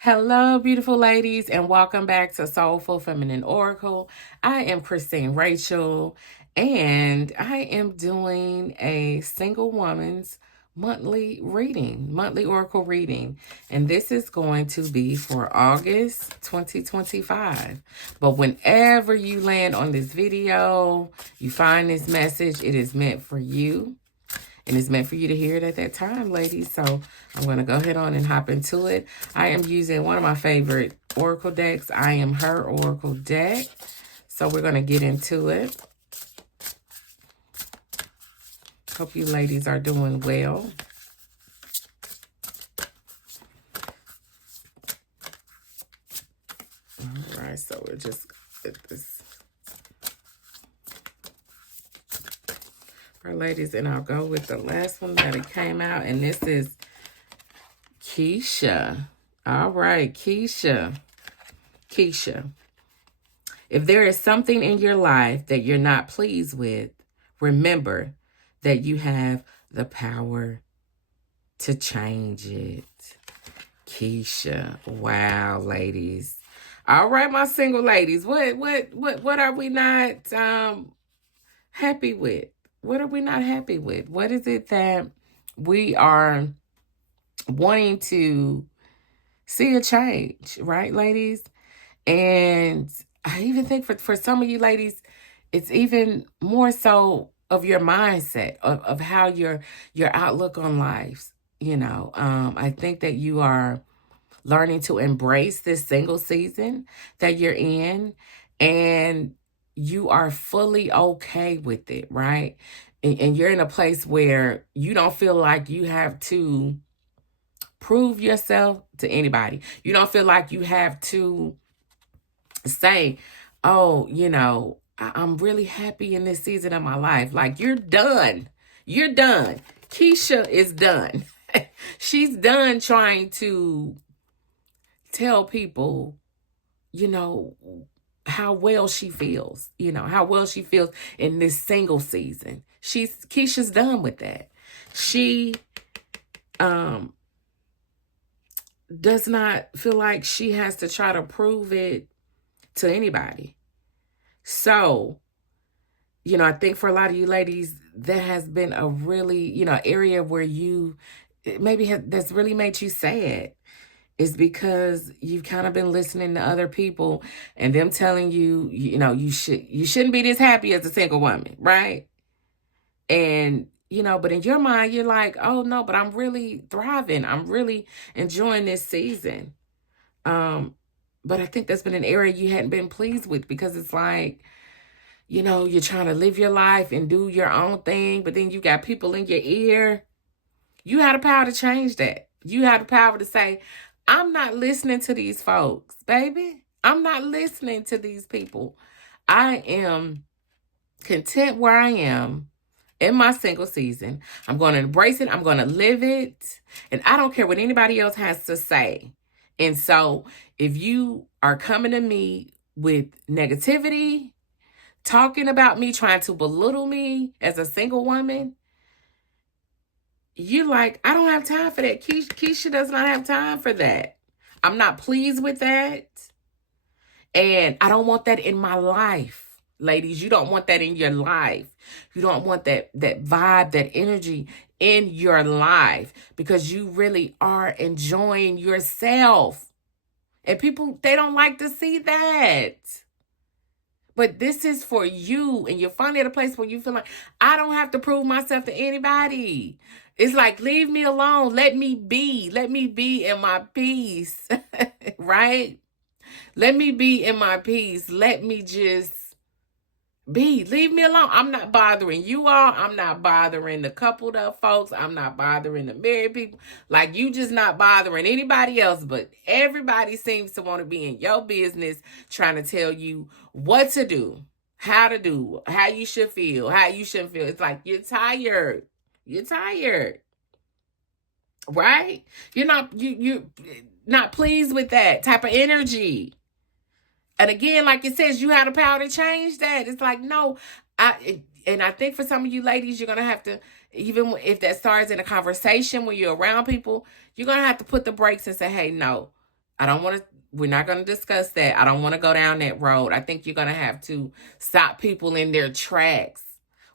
Hello, beautiful ladies, and welcome back to Soulful Feminine Oracle. I am Christine Rachel, and I am doing a single woman's monthly oracle reading. And this is going to be for August 2025. But whenever you land on this video, you find this message, it is meant for you. And it's meant for you to hear it at that time, ladies. So I'm going to go ahead on and hop into it. I am using one of my favorite oracle decks. I Am Her Oracle deck. So we're going to get into it. Hope you ladies are doing well. All right, so we'll just get this. For ladies, and I'll go with the last one that it came out. And this is Keisha. All right, Keisha. Keisha. If there is something in your life that you're not pleased with, remember that you have the power to change it. Keisha. Wow, ladies. All right, my single ladies. What are we not happy with? What are we not happy with? What is it that we are wanting to see a change, right, ladies? And I even think for some of you ladies, it's even more so of your mindset, of how your outlook on life. I think that you are learning to embrace this single season that you're in, and you are fully okay with it, right? And you're in a place where you don't feel like you have to prove yourself to anybody. You don't feel like you have to say, oh, I'm really happy in this season of my life. Like, you're done. You're done. Keisha is done. She's done trying to tell people, how well she feels, how well she feels in this single season. Keisha's done with that. She does not feel like she has to try to prove it to anybody. So, I think for a lot of you ladies, that has been a really, area where that's really made you sad, is because you've kind of been listening to other people and them telling you, you shouldn't be this happy as a single woman, right? And, but in your mind, you're like, oh no, but I'm really thriving. I'm really enjoying this season. But I think that's been an area you hadn't been pleased with, because it's like, you're trying to live your life and do your own thing, but then you got people in your ear. You have the power to change that. You have the power to say, I'm not listening to these folks, baby. I'm not listening to these people. I am content where I am in my single season. I'm going to embrace it. I'm going to live it. And I don't care what anybody else has to say. And so if you are coming to me with negativity, talking about me, trying to belittle me as a single woman, you're like, I don't have time for that. Keisha does not have time for that. I'm not pleased with that. And I don't want that in my life. Ladies, you don't want that in your life. You don't want that vibe, that energy in your life, because you really are enjoying yourself. And people, they don't like to see that. But this is for you, and you're finally at a place where you feel like, I don't have to prove myself to anybody. It's like, leave me alone. Let me be. Let me be in my peace, right? Let me be in my peace. Let me just be. Leave me alone. I'm not bothering you all. I'm not bothering the coupled up folks. I'm not bothering the married people. Like, you just not bothering anybody else, but everybody seems to want to be in your business, trying to tell you what to do, how you should feel, how you shouldn't feel. It's like, you're tired. You're tired. Right? You're not pleased with that type of energy. And again, like it says, you have the power to change that. It's like, no. I think for some of you ladies, you're going to have to, even if that starts in a conversation when you're around people, you're going to have to put the brakes and say, hey, no, We're not going to discuss that. I don't want to go down that road. I think you're going to have to stop people in their tracks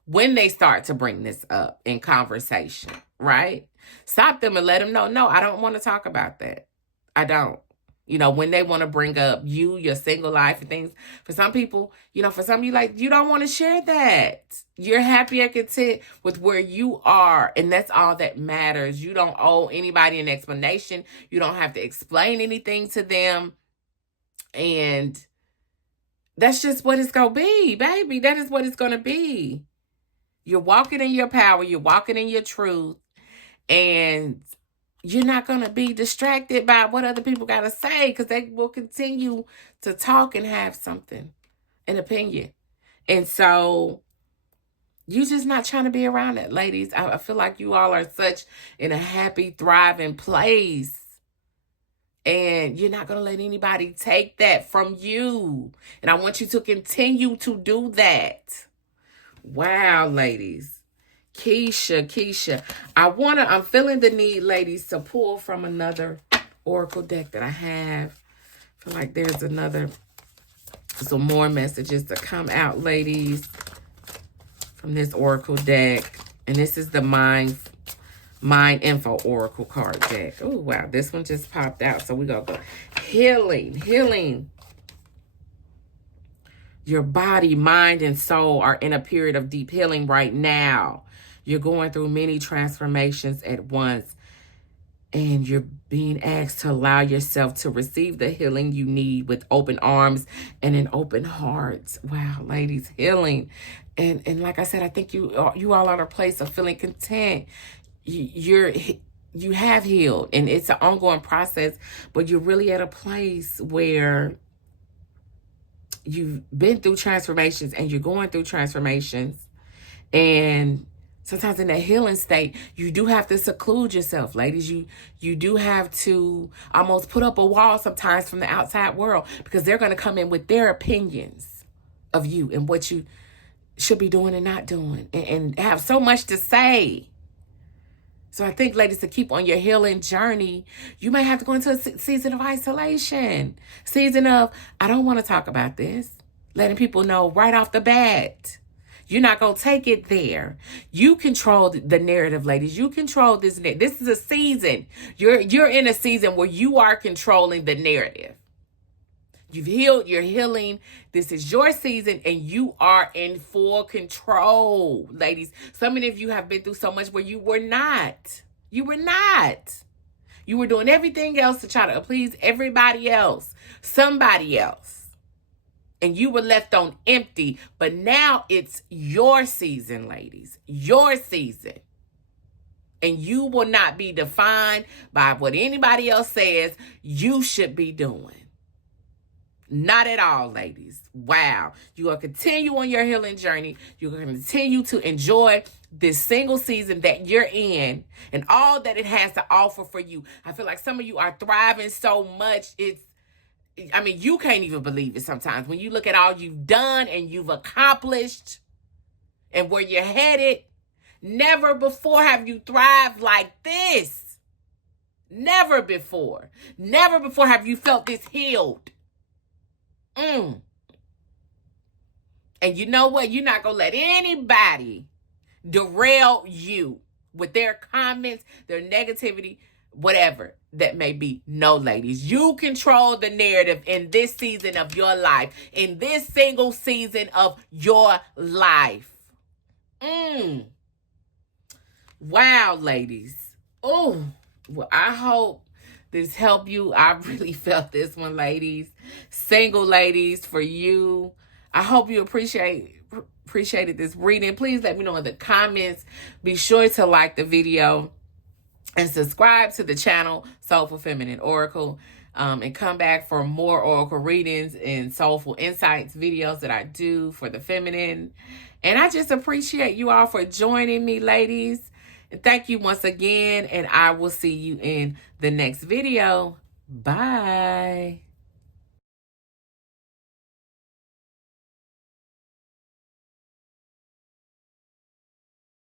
when they start to bring this up in conversation, right? Stop them and let them know, no, I don't want to talk about that. I don't. When they want to bring up your single life and things, for some people, for some of you, like, you don't want to share that. You're happy and content with where you are, and that's all that matters. You don't owe anybody an explanation. You don't have to explain anything to them, and that's just what it's going to be, baby. That is what it's going to be. You're walking in your power. You're walking in your truth, and you're not going to be distracted by what other people got to say, because they will continue to talk and have something, an opinion. And so you're just not trying to be around it, ladies. I feel like you all are such in a happy, thriving place. And you're not going to let anybody take that from you. And I want you to continue to do that. Wow, ladies. Keisha. I'm feeling the need, ladies, to pull from another oracle deck that I have. I feel like there's some more messages to come out, ladies, from this oracle deck. And this is the Mind Info Oracle card deck. Oh, wow. This one just popped out. So we're going to go healing. Your body, mind, and soul are in a period of deep healing right now. You're going through many transformations at once, and you're being asked to allow yourself to receive the healing you need with open arms and an open heart. Wow, ladies, healing. And like I said, I think you all are at a place of feeling content. You have healed, and it's an ongoing process, but you're really at a place where you've been through transformations and you're going through transformations. And sometimes in that healing state, you do have to seclude yourself, ladies. You do have to almost put up a wall sometimes from the outside world, because they're going to come in with their opinions of you and what you should be doing and not doing, and have so much to say. So I think, ladies, to keep on your healing journey, you may have to go into a season of isolation, season of, I don't want to talk about this, letting people know right off the bat. You're not going to take it there. You control the narrative, ladies. You control this. This is a season. You're in a season where you are controlling the narrative. You've healed. You're healing. This is your season, and you are in full control, ladies. So many of you have been through so much where you were not. You were not. You were doing everything else to try to please everybody else, somebody else. And you were left on empty. But now it's your season, ladies. Your season. And you will not be defined by what anybody else says you should be doing. Not at all, ladies. Wow. You are continue on your healing journey. You're going to continue to enjoy this single season that you're in and all that it has to offer for you. I feel like some of you are thriving so much. You can't even believe it sometimes when you look at all you've done and you've accomplished and where you're headed. Never before have you thrived like this. Never before. Never before have you felt this healed. And you know what? You're not going to let anybody derail you with their comments, their negativity, whatever that may be. No, ladies, you control the narrative in this season of your life, in this single season of your life. Wow, ladies. Oh, well, I hope this helped you. I really felt this one, ladies. Single ladies, for you. I hope you appreciated this reading. Please let me know in the comments. Be sure to like the video and subscribe to the channel, Soulful Feminine Oracle. And come back for more oracle readings and soulful insights videos that I do for the feminine. And I just appreciate you all for joining me, ladies. And thank you once again, and I will see you in the next video. Bye.